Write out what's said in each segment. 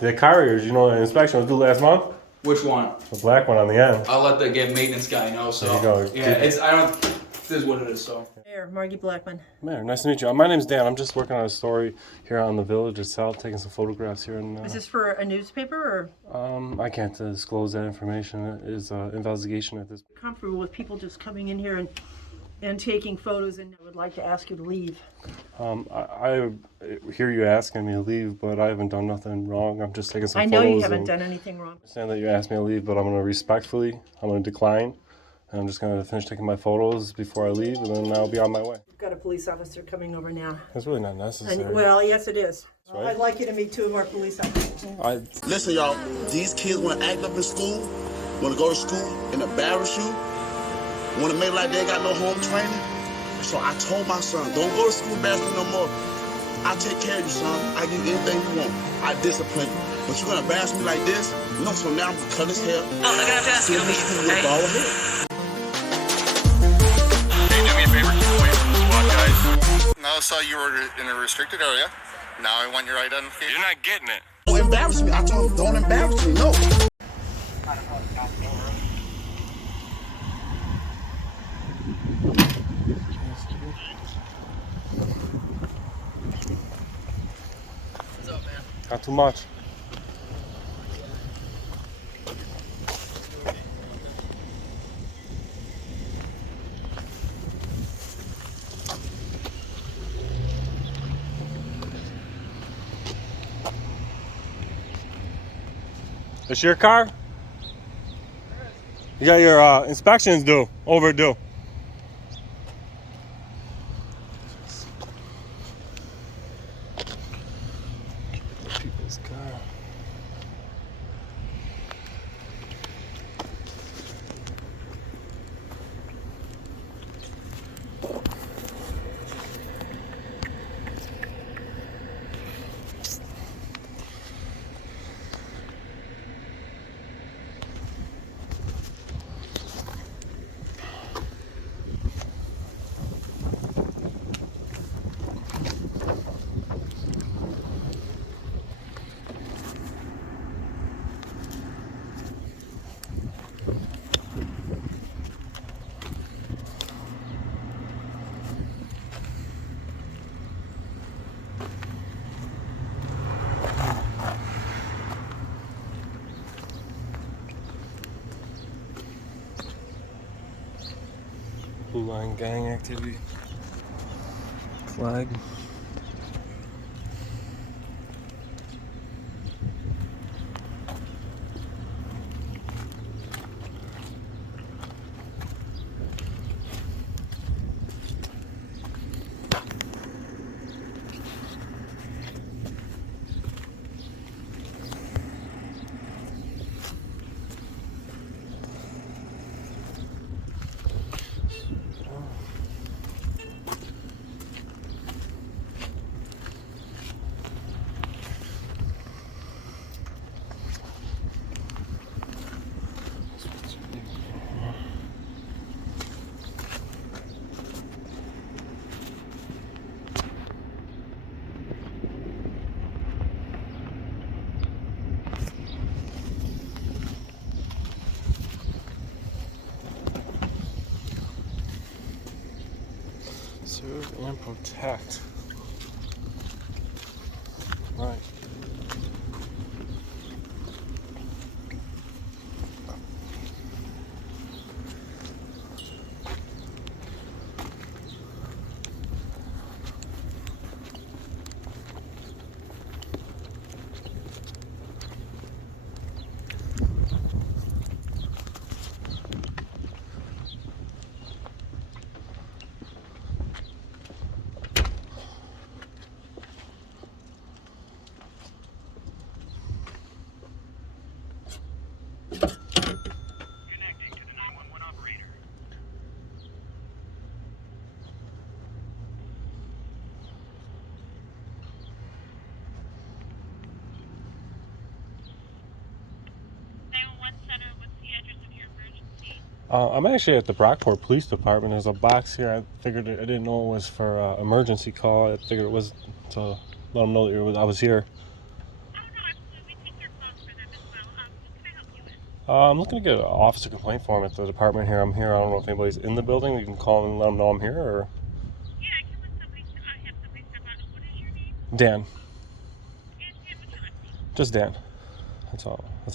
The carriers, you know, the inspection was due last month. Which one? The black one on the end. I'll let the maintenance guy know. So there you go. yeah, this is what it is. So. Mayor, Margie Blackman. Mayor, nice to meet you. My name's Dan. I'm just working on a story here on the village itself, taking some photographs here. And Is this for a newspaper or? I can't disclose that information. It is an investigation at this. Comfortable with people just coming in here and taking photos, and I would like to ask you to leave. I hear you asking me to leave, but I haven't done nothing wrong. I'm just taking some photos. I know you haven't done anything wrong. I understand that you asked me to leave, but I'm going to respectfully, I'm going to decline. And I'm just going to finish taking my photos before I leave, and then I'll be on my way. We've got a police officer coming over now. That's really not necessary. Well, yes it is. Right. I'd like you to meet 2 of our police officers. Listen, y'all, these kids want to act up in school, want to go to school and embarrass you, want to make like they got no home training. So I told my son, don't go to school embarrassing no more. I take care of you, son. I give you anything you want. I discipline you. But you're going to embarrass me like this? No, so now I'm going to cut his hair. Oh, they're going to have to ask you to leave. Hey, do me a favor. Wait for the SWAT guys. Now I saw you were in a restricted area. Now I want your identification. You're not getting it. Don't embarrass me. I told him, don't embarrass me. No. What's up, man? Not too much. It's your car? You got your inspections due, overdue. People's car. Blue line gang activity. Flag. Serve and protect. Right. I'm actually at the Brockport Police Department. There's a box here. I figured I didn't know it was for emergency call. I figured it was to let them know that I was here. Oh, no, absolutely. We take I'm looking to get an officer complaint form at the department here. I'm here. I don't know if anybody's in the building. You can call and let them know I'm here, or... Yeah, I can let somebody, have somebody step out. What is your name? Dan. And what's your last name? Just Dan. That's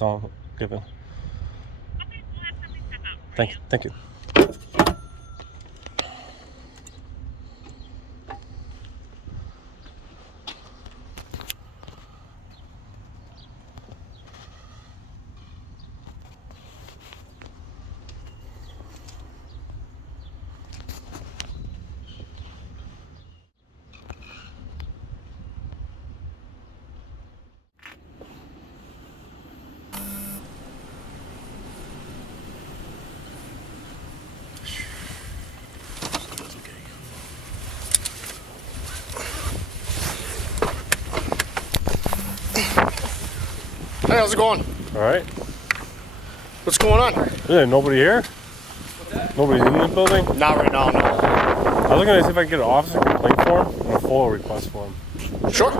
all I'm giving. Okay, we'll have somebody step out for Thank you. Hey, how's it going? All right. What's going on? Is there nobody here? Nobody's in the building? Not right now, no. I was looking to see if I can get an officer complaint form and a FOIL request form. Sure.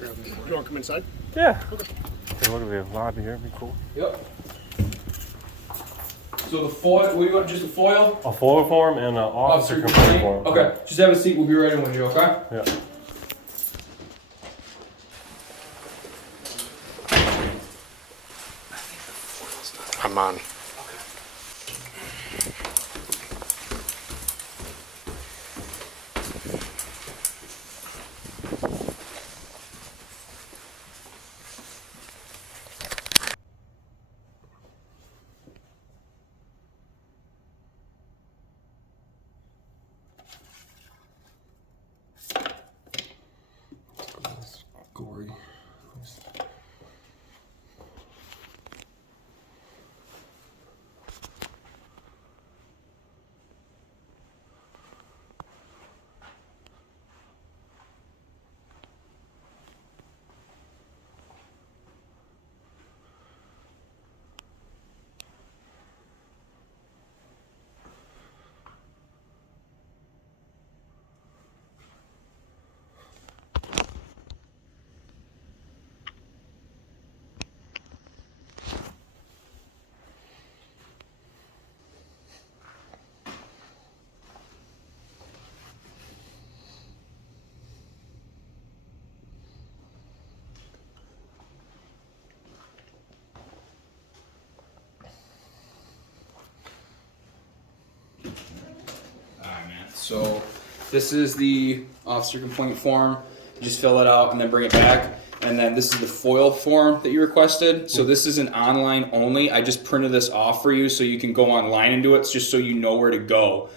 You want to come inside? Yeah. Okay. Take a look at the lobby here. It'd be cool. Yep. So the foil, what do you want, just a foil? A FOIL form and an officer complaint form. Okay, just have a seat, we'll be right in with you, okay? Yeah. I'm on. Gory. Alright, man. So this is the officer complaint form. You just fill it out and then bring it back. And then this is the FOIL form that you requested. So this is an online only. I just printed this off for you so you can go online and do it. It's just so you know where to go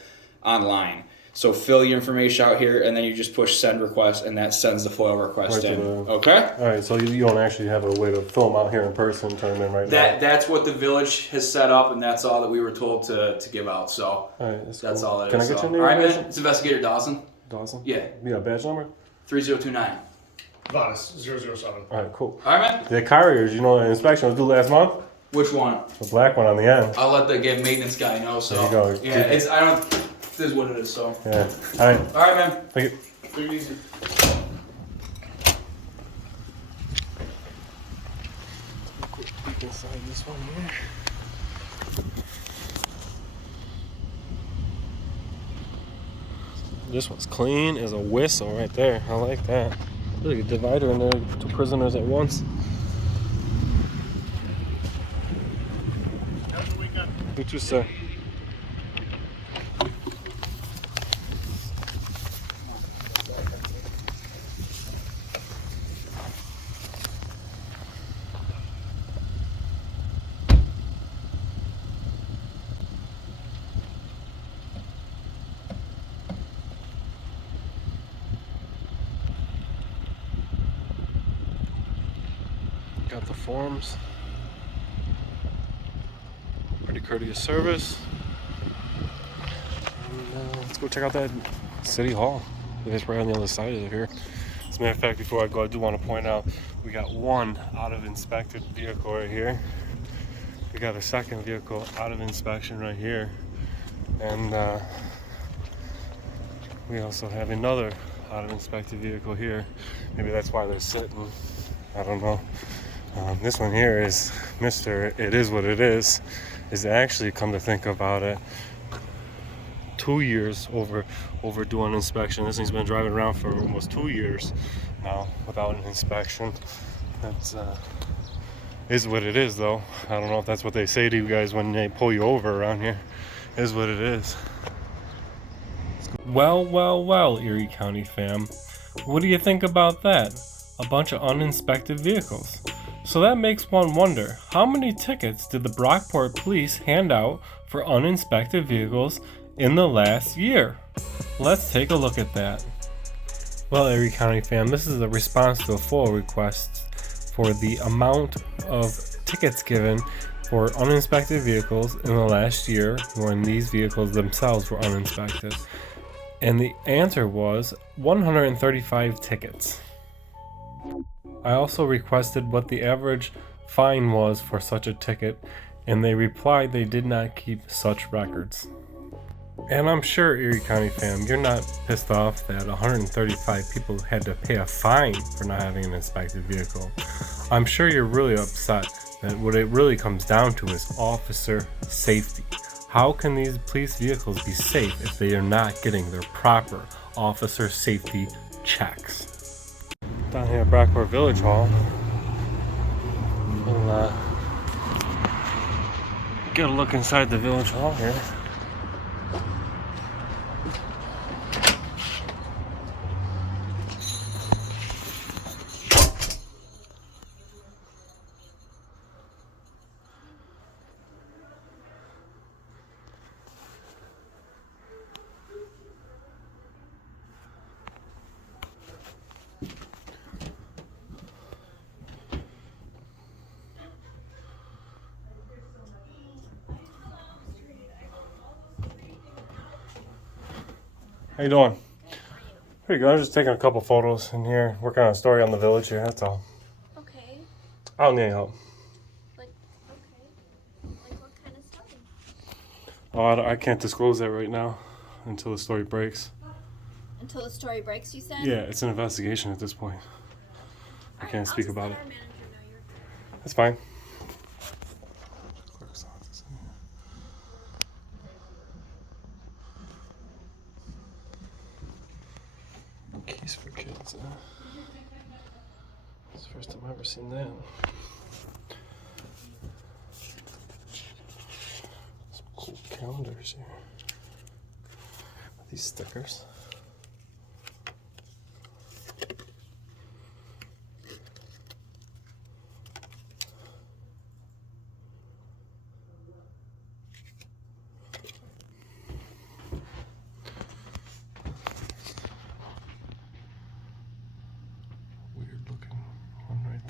online. So fill your information out here and then you just push send request and that sends the FOIL request Right in. to the- Okay? All right, so you don't actually have a way to fill them out here in person, turn them in right now. That's what the village has set up and that's all that we were told to give out. So All right, that's cool. all it is. Can I get So- your name? All right, and man. It's Investigator Dawson. Dawson? Yeah. Yeah, badge number? 3029. Vadas, 007. All right, cool. All right, man. The carriers, you know, the inspection was due last month. Which one? The black one on the end. I'll let the maintenance guy know. So There you go. yeah, it's I don't. This is what it is. So Yeah. All right. all right, man. Thank you. Take it easy. Inside this one here. This one's clean as a whistle right there. I like that. There's a divider in there, two prisoners at once. You too, sir. Got the forms. Pretty courteous service. And, let's go check out that City Hall. It's right on the other side of here. As a matter of fact, before I go, I do want to point out we got one out of inspected vehicle right here. We got a second vehicle out of inspection right here. And we also have another out of inspected vehicle here. Maybe that's why they're sitting. I don't know. This one here is Mr. It Is What It Is actually, come to think about it, 2 years overdue an inspection. This thing's been driving around for almost 2 years now without an inspection. That's is what it is, though. I don't know if that's what they say to you guys when they pull you over around here. Is what it is. Well, Erie County fam. What do you think about that? A bunch of uninspected vehicles. So that makes one wonder, how many tickets did the Brockport police hand out for uninspected vehicles in the last year? Let's take a look at that. Well, Erie County fam, this is a response to a FOIL request for the amount of tickets given for uninspected vehicles in the last year when these vehicles themselves were uninspected. And the answer was 135 tickets. I also requested what the average fine was for such a ticket, and they replied they did not keep such records. And I'm sure, Erie County fam, you're not pissed off that 135 people had to pay a fine for not having an inspected vehicle. I'm sure you're really upset that what it really comes down to is officer safety. How can these police vehicles be safe if they are not getting their proper officer safety checks? Down here at Brockport Village Hall, we'll get a look inside the Village Hall here. How you doing? Pretty good. I'm just taking a couple photos in here, working on a story on the village here, that's all. Okay. I don't need any help. Like, okay. Like what kind of story? Oh, I can't disclose that right now until the story breaks. Until the story breaks, you said? Yeah, it's an investigation at this point. I can't speak about it. Our manager know you're good. That's fine. Keys for kids. It's the first time I've ever seen that. Some cool calendars here. These stickers.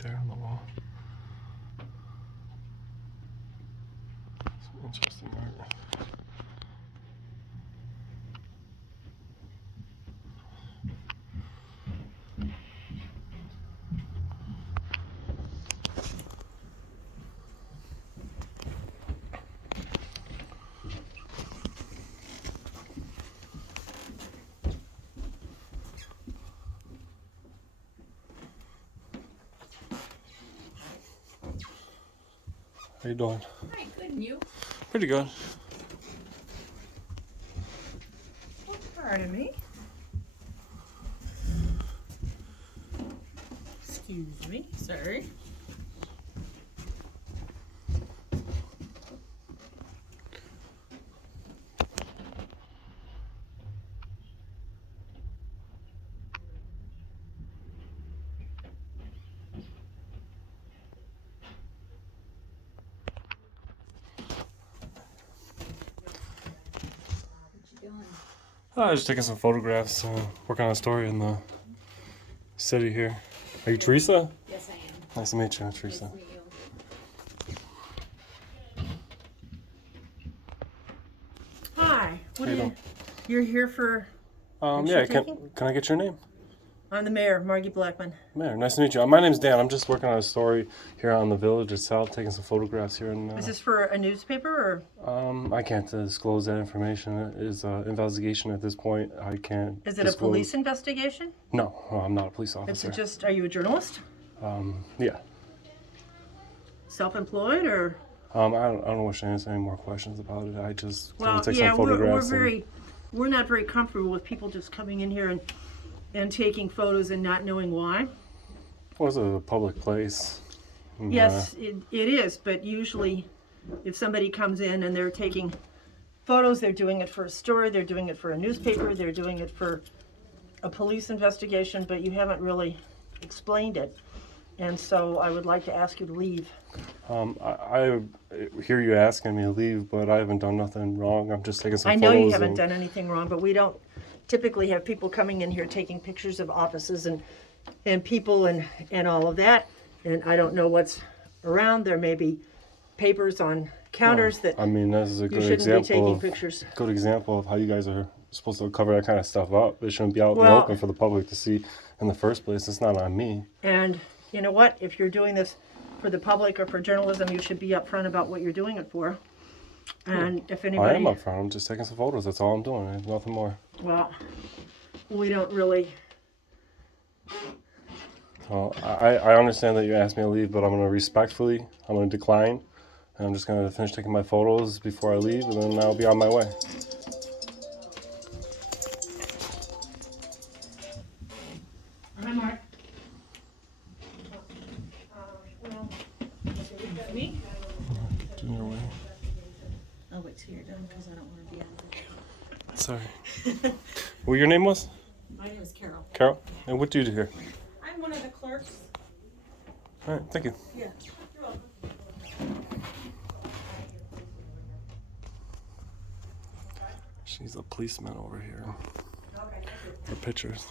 There on the wall. Some interesting art. How you doing? Hi, good, and you? Pretty good. Oh, pardon me. Excuse me, sorry. I was just taking some photographs, working on a story in the city here. Are you Teresa? Yes, I am. Nice to meet you, Teresa. Nice to meet you. Hi, what How are you you? You're here for? Yeah, Picture taking? can I get your name? I'm the mayor, Margie Blackman. Mayor, nice to meet you. My name's Dan. I'm just working on a story here on the village itself, taking some photographs here. Is this for a newspaper or? I can't disclose that information. It is an investigation at this point. I can't. Is it disclose. a police investigation? No, I'm not a police officer. It's just, are you a journalist? Yeah. self-employed or? I don't wish to answer any more questions about it. I just Well, want to take yeah, some photographs. we're not very comfortable with people just coming in here and taking photos and not knowing why. Well, it's a public place. And, Yes, it is, but usually if somebody comes in and they're taking photos, they're doing it for a story, they're doing it for a newspaper, they're doing it for a police investigation, but you haven't really explained it. And so I would like to ask you to leave. I hear you asking me to leave, but I haven't done nothing wrong. I'm just taking some I photos. know you haven't done anything wrong, but we don't typically have people coming in here taking pictures of offices and people and all of that. And I don't know what's around. There may be papers on counters that I mean, this is a you good shouldn't be example. taking Of, pictures. good example of how you guys are supposed to cover that kind of stuff up. It shouldn't be out in the Well- open for the public to see in the first place. It's not on me. And you know what? If you're doing this for the public or for journalism, you should be upfront about what you're doing it for. And if I anybody, am up front. I'm just taking some photos. That's all I'm doing. There's nothing more. well, we don't really. Well, I understand that you asked me to leave, but I'm going to respectfully, I'm going to decline. And I'm just going to finish taking my photos before I leave, and then I'll be on my way. Hi, Mark. Well, me? On your way. I'll wait till you're done because I don't want to be out of it. Sorry. What your name was? My name is Carol. Carol? And what do you do here? I'm one of the clerks. All right, thank you. Yeah. You're welcome. She's a policeman over here. For pictures.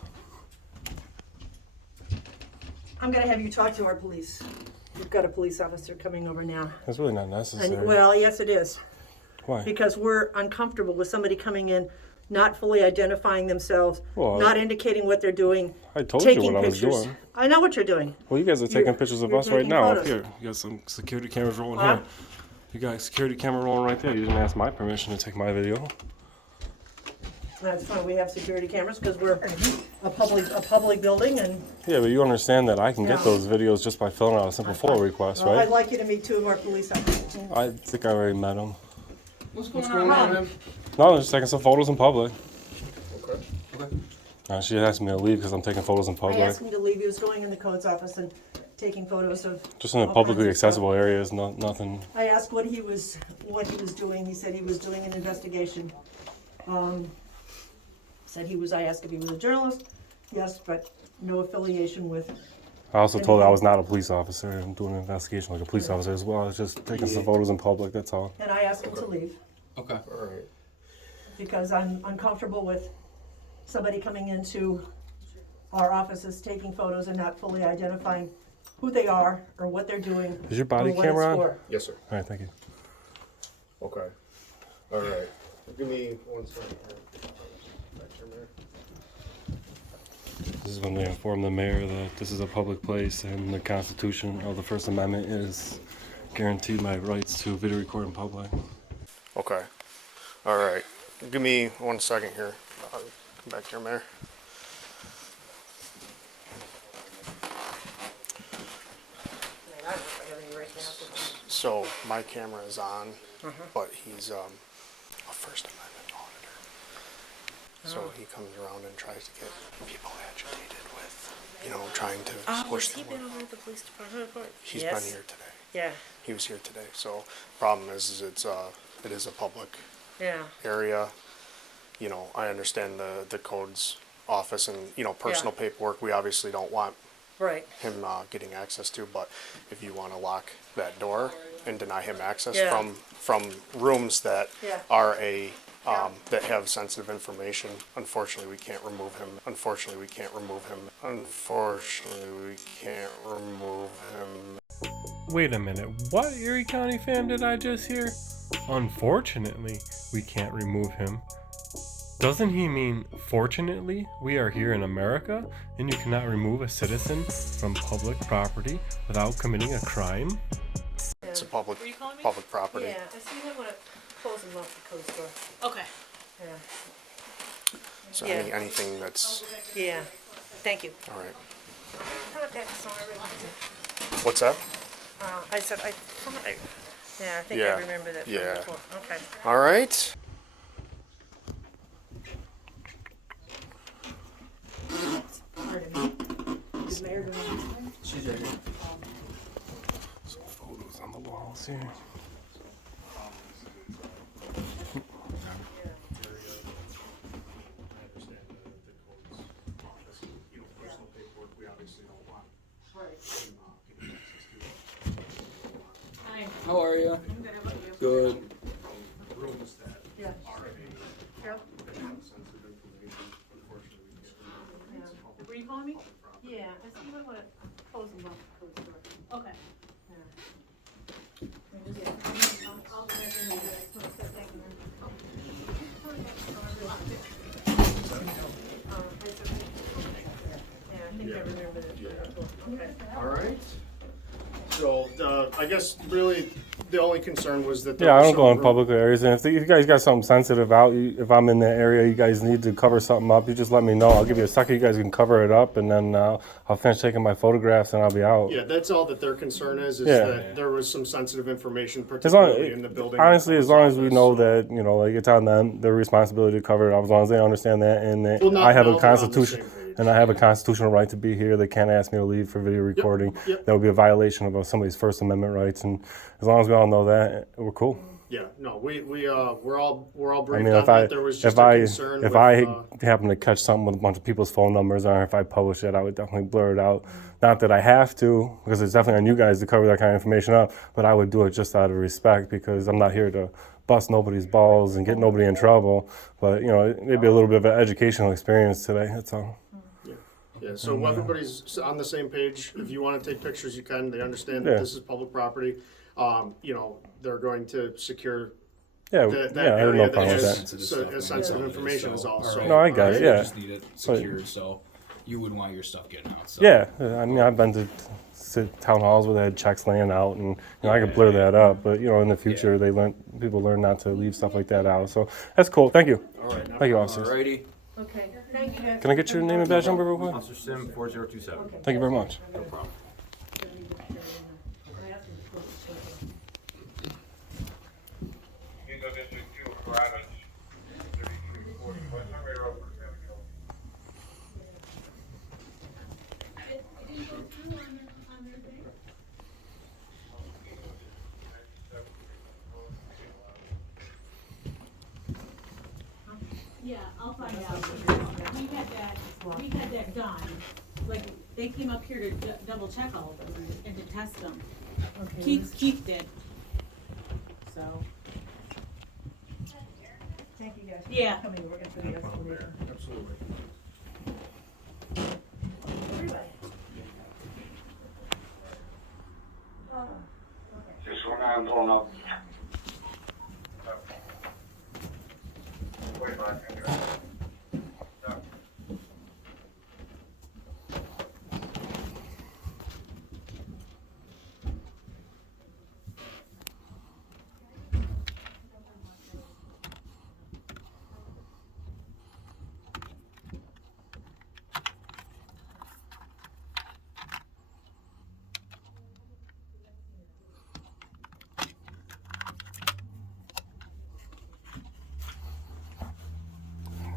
I'm going to have you talk to our police. We've got a police officer coming over now. That's really not necessary. And, well, yes, it is. Why? Because we're uncomfortable with somebody coming in, not fully identifying themselves, Well, not indicating what they're doing. I told you taking what I was pictures. doing. I know what you're doing. Well, you guys are taking You're- pictures of you're us right taking now up photos. here. You got some security cameras rolling Huh? here. You got a security camera rolling right there. You didn't ask my permission to take my video. That's fine. We have security cameras because we're a public building, and Yeah, but you understand that I can get Yeah. those videos just by filling out a simple photo request, well, I'd right? like you to meet two of our police officers. I think I already met them. What's going on, man? No, I'm just taking some photos in public. Okay. She asked me to leave because I'm taking photos in I public. asked him to leave. He was going in the codes office and taking photos of. Just in the all publicly kinds of stuff. accessible areas, nothing. I asked what he was doing. He said he was doing an investigation. I asked if he was a journalist. Yes, but no affiliation with. I also told her I was not a police officer. I'm doing an investigation like a police officer as well. I was just taking some photos in public, that's all. And I asked him to leave Okay. All right. because I'm uncomfortable with somebody coming into our offices, taking photos and not fully identifying who they are or what they're doing. Is your body or what camera it's on? for. Yes, sir. All right, thank you. Okay. All right. Give me 1 second here. Back here, Mayor. This is when they inform the mayor that this is a public place and the Constitution of the First Amendment is guaranteed my rights to video record in public. Okay. All right. Give me 1 second here. Come back here, Mayor. So my camera is on, but he's a First Amendment auditor. So he comes around and tries to get people agitated with, trying to push them. over at the police department? He's Yes. been here today. Yeah, He was here today. So problem is it is a public yeah. area. I understand the codes office and personal paperwork. We obviously don't want Right. him getting access to, but if you want to lock that door and deny him access Yeah. from rooms that Yeah. are that have sensitive information, unfortunately we can't remove him. Unfortunately we can't remove him. Wait a minute, what Erie County Fam did I just hear? Unfortunately, we can't remove him. Doesn't he mean, fortunately, we are here in America and you cannot remove a citizen from public property without committing a crime? It's a public you calling me? property. Yeah, I see him want to close him off the code store. Okay. Yeah. So Yeah. anything that's Yeah. Thank you. all right. Contact, sorry. What's that? I said, I thought yeah, I think Yeah. I remember that from Yeah. before. Okay. All right. Some photos on the walls here. How are you? Good. Yeah. Carol? Were you calling me? Yeah, I see you want to close them up. Okay. I'll go back in and do it. So step back in yeah, I think I remember that. Okay. All right. So I guess really the only concern was that there Yeah, I was don't some go in room- public areas, and if you guys got something sensitive out, if I'm in the area, you guys need to cover something up, you just let me know. I'll give you a second, you guys can cover it up, and then I'll finish taking my photographs, and I'll be out. Yeah, that's all that their concern is Yeah. that there was some sensitive information, As long, particularly in the building. honestly, as long as we office, know so- that, you know, like it's on them, their responsibility to cover it up, as long as they understand that, and that Well, now- I have now a they're on the constitution, same page. and I have a constitutional right to be here. They can't ask me to leave for video recording. Yep. That would be a violation of somebody's First Amendment rights, and as long as we all know that, we're cool. Yeah, no, we're all I briefed mean, on if I that. There was just if a I concern if with, I happen to catch something with a bunch of people's phone numbers, or if I publish it, I would definitely blur it out. Not that I have to, because it's definitely on you guys to cover that kind of information up. But I would do it just out of respect, because I'm not here to bust nobody's balls and get nobody in trouble. But you know, maybe a little bit of an educational experience today. That's all. Yeah, so everybody's on the same page. If you want to take pictures, you can. They understand Yeah. that this is public property. You know, they're going to secure Yeah, that yeah, I have area no that problem with has that. sensitive information is all. So, No, I got it. You Yeah. just need it secured, so you would want your stuff getting out. So. Yeah, I mean, I've been to town halls where they had checks laying out, and you know, I could blur that up. But you know, in the future, people learn not to leave stuff like that out. So that's cool. Thank you. all right. Thank you, officers. Alrighty. Okay, thank you. Can I get your name and badge number real quick? Officer Sim 4027. Thank you very much. No problem. Yeah, I'll find out. We had that done. Like, they came up here to double check all of them and to test them. Keith did. So, Thank you guys for Yeah. coming and working for the escalation. Absolutely. Everybody. Just when I'm pulling up. Wait,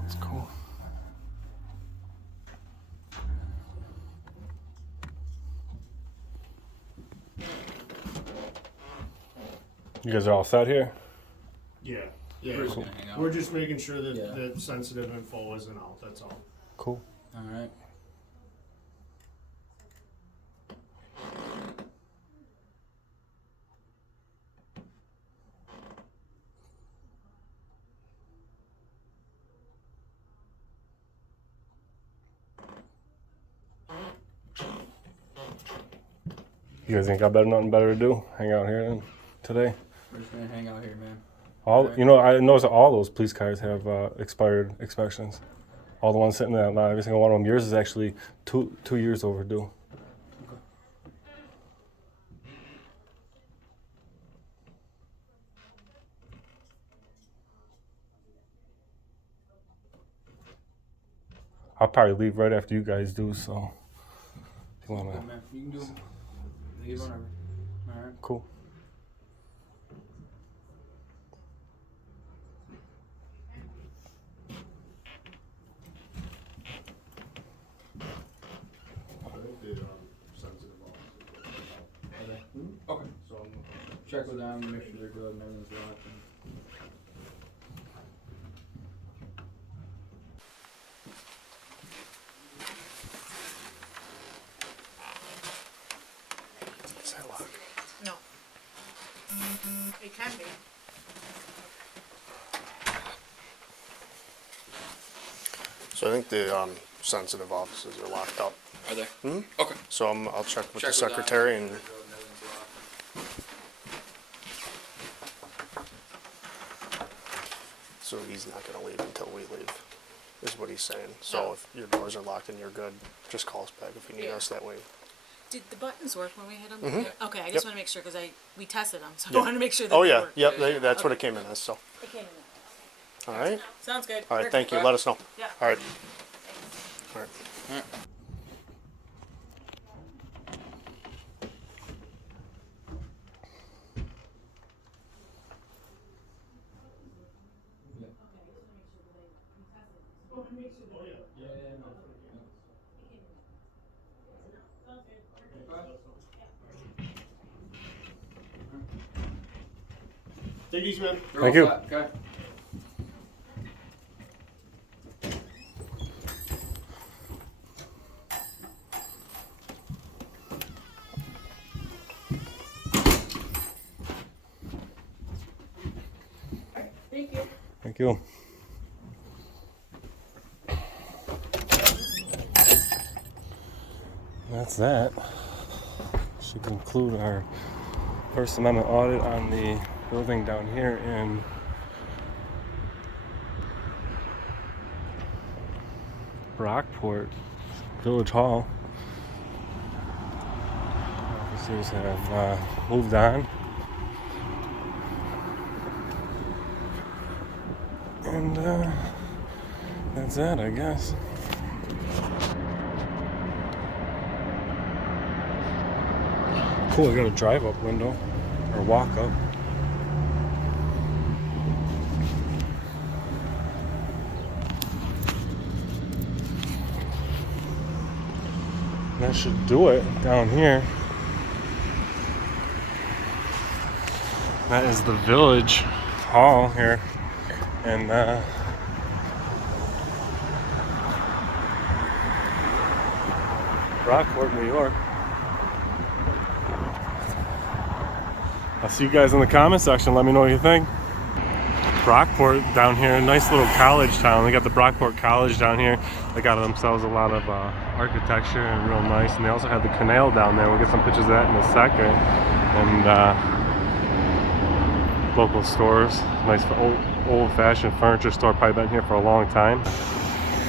That's cool. You guys are all set here? Yeah, yeah. We're just gonna hang out. We're just making sure that Yeah. that sensitive info isn't out. That's all. Cool. Alright. You guys ain't got nothing better to do? Hang out here then today? We're just gonna hang out here, man. You know, I noticed that all those police cars have expired inspections. All the ones sitting in that lot, every single one of them. Yours is actually two years overdue. I'll probably leave right after you guys do, so if you wanna. Cool, man. You can do either whenever. All right. Cool. Okay. So check with them, make sure they're good and everything's locked. Is that locked? No. It can be. So I think the sensitive offices are locked up. Are they? Hmm? Okay. So I'll check with the Check with them, secretary make and sure they're good everything's locked. so he's not gonna leave until we leave, is what he's saying. So if your doors are locked and you're good, just call us back if you need us that way. Did the buttons work when we hit them? Mhm. Okay, I just Yep. want to make sure because we tested them, so Yeah. I want to make sure that Oh they yeah, work. yep, that's what it came in as, so. It came in. All right, Sounds good. all right, Perfect. thank you, let us know. Yeah. All right. All right. All right. Take it easy, man. You're Thank all you. set, okay. Thank you. Thank you. That's that. Should conclude our First Amendment audit on the building down here in Brockport, Village Hall. Officers have moved on. And that's that, I guess. Cool, I got a drive-up window, or walk-up. That should do it down here. That is the Village Hall here. And Brockport, New York. I'll see you guys in the comment section. Let me know what you think. Brockport down here, nice little college town. They got the Brockport College down here. They got themselves a lot of architecture and real nice. And they also have the canal down there. We'll get some pictures of that in a second. And local stores, nice old-fashioned furniture store. Probably been here for a long time.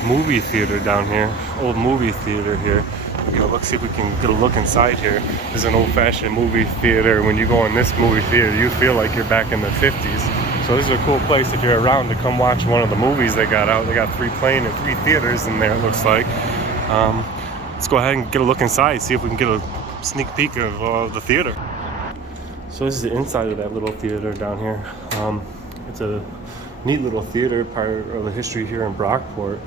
Movie theater down here, old movie theater here. We're gonna look, see if we can get a look inside here. This is an old-fashioned movie theater. When you go in this movie theater, you feel like you're back in the 50s. So this is a cool place if you're around to come watch one of the movies they got out. They got 3 playing in 3 theaters in there, it looks like. Let's go ahead and get a look inside, see if we can get a sneak peek of the theater. So this is the inside of that little theater down here. It's a neat little theater, part of the history here in Brockport.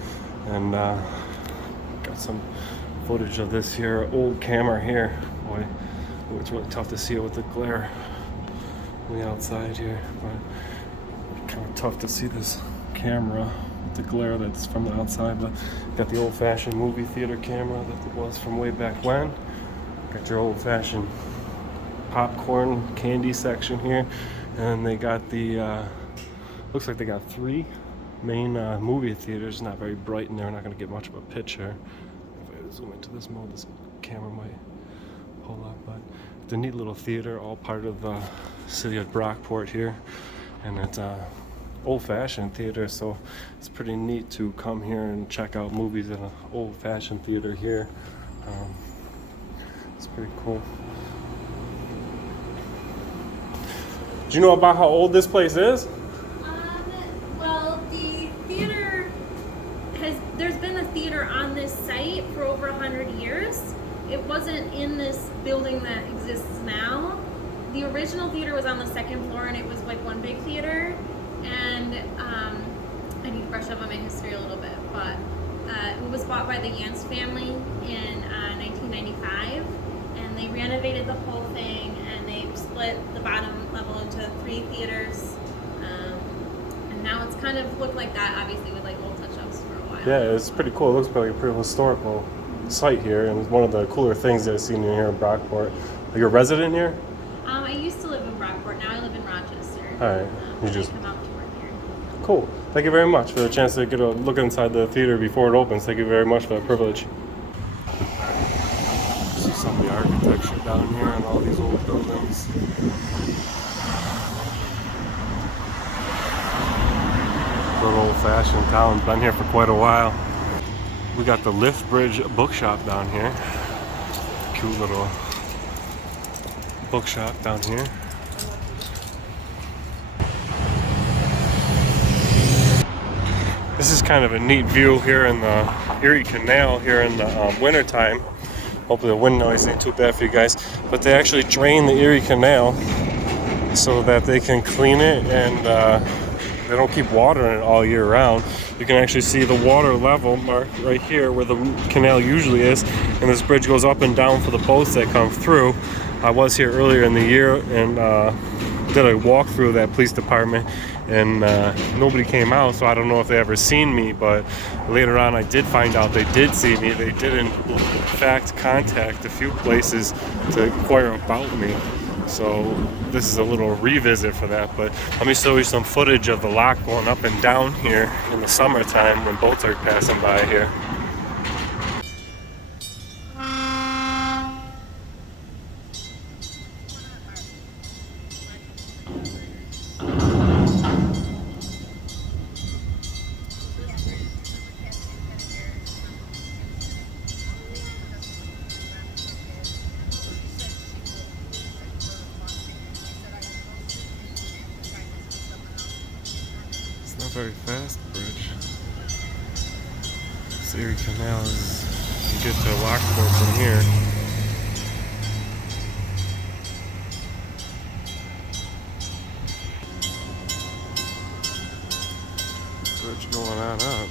And got some footage of this here old camera here. Boy, it's really tough to see it with the glare on the outside here, but kind of tough to see this camera with the glare that's from the outside. But got the old-fashioned movie theater camera that it was from way back when. Got your old-fashioned popcorn candy section here, and they got the looks like they got 3 main movie theaters. Not very bright in there, not going to get much of a picture. If I zoom into this mode, this camera might pull up, but it's a neat little theater, all part of the city of Brockport here. And it's old-fashioned theater, so it's pretty neat to come here and check out movies in an old-fashioned theater here. It's pretty cool. Do you know about how old this place is? Well, the theater there's been a theater on this site for over 100 years. It wasn't in this building that exists now. the original theater was on the second floor, and it was like one big theater. And I need to brush up on my history a little bit, but it was bought by the Asked family in 1995, and they renovated the whole thing, and they split the bottom level into 3 theaters. And now it's kind of looked like that, obviously, with like old touch-ups for a while. Yeah, it's pretty cool. It looks like a pretty historical site here, and it's one of the cooler things that I've seen in here in Brockport. Are you a resident here? I used to live in Brockport. Now I live in Rochester. All right. You I just come out to work here. cool. Thank you very much for the chance to get a look inside the theater before it opens. Thank you very much for that privilege. See some of the architecture down here and all these old buildings. Good old-fashioned town. Been here for quite a while. We got the Lift Bridge bookshop down here. Cute little bookshop down here. This is kind of a neat view here in the Erie Canal here in the winter time. Hopefully the wind noise ain't too bad for you guys. But they actually drain the Erie Canal so that they can clean it, and they don't keep water in it all year round. You can actually see the water level marked right here where the canal usually is, and this bridge goes up and down for the boats that come through. I was here earlier in the year and did a walkthrough of that police department, and nobody came out, so I don't know if they ever seen me, but later on I did find out they did see me. They did in fact contact a few places to inquire about me. So this is a little revisit for that, but let me show you some footage of the lock going up and down here in the summertime when boats are passing by here. It's not very fast, bridge. This Erie Canal is, you get to Brockport from here. Bridge going on up.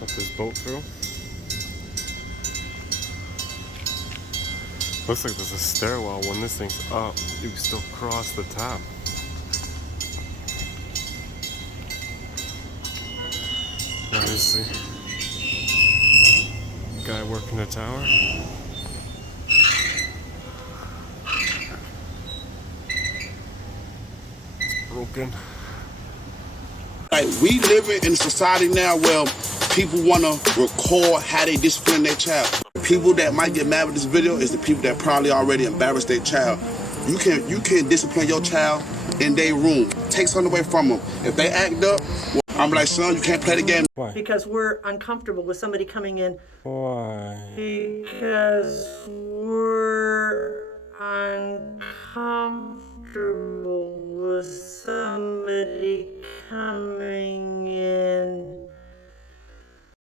Let this boat through. Looks like there's a stairwell. When this thing's up, you can still cross the top. Obviously, guy working the tower. It's broken. Like, we live in a society now where people want to record how they discipline their child. People that might get mad with this video is the people that probably already embarrassed their child. You can discipline your child in their room. Take something away from them. If they act up, well, I'm like, son, you can't play the game. Why? Because we're uncomfortable with somebody coming in. Why? Because we're uncomfortable with somebody coming